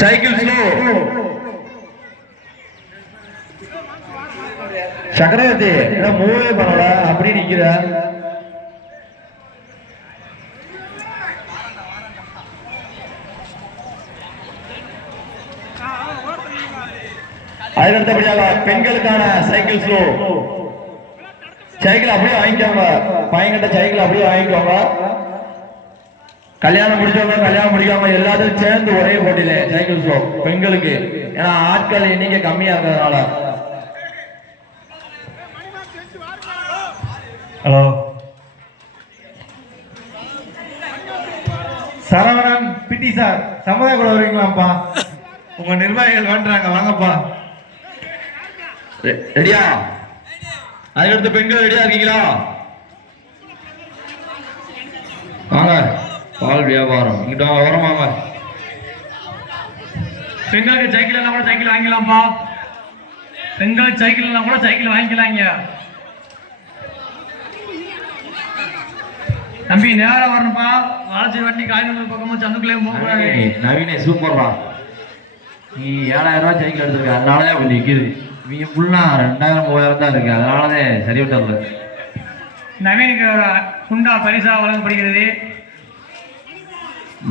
Cycle slow. சக்கரவர்த்தி மூவே பண்ணல அப்படி நிக்கிற. அதுக்கடுத்தபடியாக பெண்களுக்கான சைக்கிள் ஸ்லோ. சைக்கிள் அப்படியே வாங்கிக்கோங்க. பையன்கிட்ட சைக்கிள் அப்படியே வாங்கிக்கோங்க. கல்யாணம் முடிச்சவங்க கல்யாணம் முடிக்காம எல்லாத்தையும் சேர்ந்து ஒரே போட்டியில சைக்கிள் ஸ்லோ பெண்களுக்கு. ஏன்னா ஆட்கள் எண்ணிக்கை கம்மியா இருக்கிறதுனால. ஹலோ சரவணன் பிடி சார், சமுதாய கூட வருவீங்களாப்பா? உங்க நிர்வாகிகள் வந்துறாங்க, வாங்கப்பா. ரெடியா? அதுக்கடுத்து பெண்கள் ரெடியா இருக்கீங்களா? வாங்க. பால் வியாபாரம் இங்கிட்ட வரமாங்க. பெண்களுக்கு சைக்கிள் எல்லாம் கூட சைக்கிள் வாங்கிக்கலாம்ப்பா. பெண்கள் சைக்கிள் எல்லாம் கூட சைக்கிள் வாங்கிக்கலாங்க. தம்பி நேரம் வரணும்ப்பா. வாழச்சி வண்டி காய்கறி பக்கமும் சந்துக்குள்ளே போகக்கூடாது. நவீனே சூப்பர்ரா. நீ 7000 ரூபாய் சைக்கிள் எடுத்துருக்க, அதனாலதான் அப்படி நிற்குது. நீங்க ஃபுல்லா 2000 3000 தான் இருக்கு, அதனாலதான் சரிவிட்டு வரல. நவீனுக்கு குண்டா பரிசா வழங்கப்படுகிறது.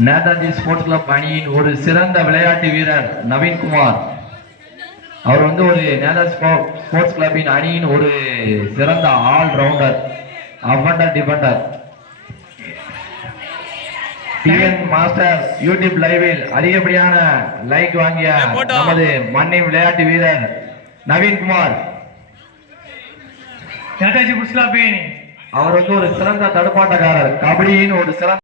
நேதாஜி ஸ்போர்ட்ஸ் கிளப் அணியின் ஒரு சிறந்த விளையாட்டு வீரர் நவீன்குமார். அவர் ஒரு நேதாஜி ஸ்போர்ட்ஸ் கிளப்பின் அணியின் ஒரு சிறந்த all rounder, offender, Defender. TN master YouTube லைவில் அதிகப்படியான லைக் வாங்கிய நமது மண்ணின் விளையாட்டு வீரர் நவீன்குமார். நேதாஜி ஸ்போர்ட்ஸ் கிளப்பின் அவர் ஒரு சிறந்த தடுப்பாட்டக்காரர், கபடியின் ஒரு சிறந்த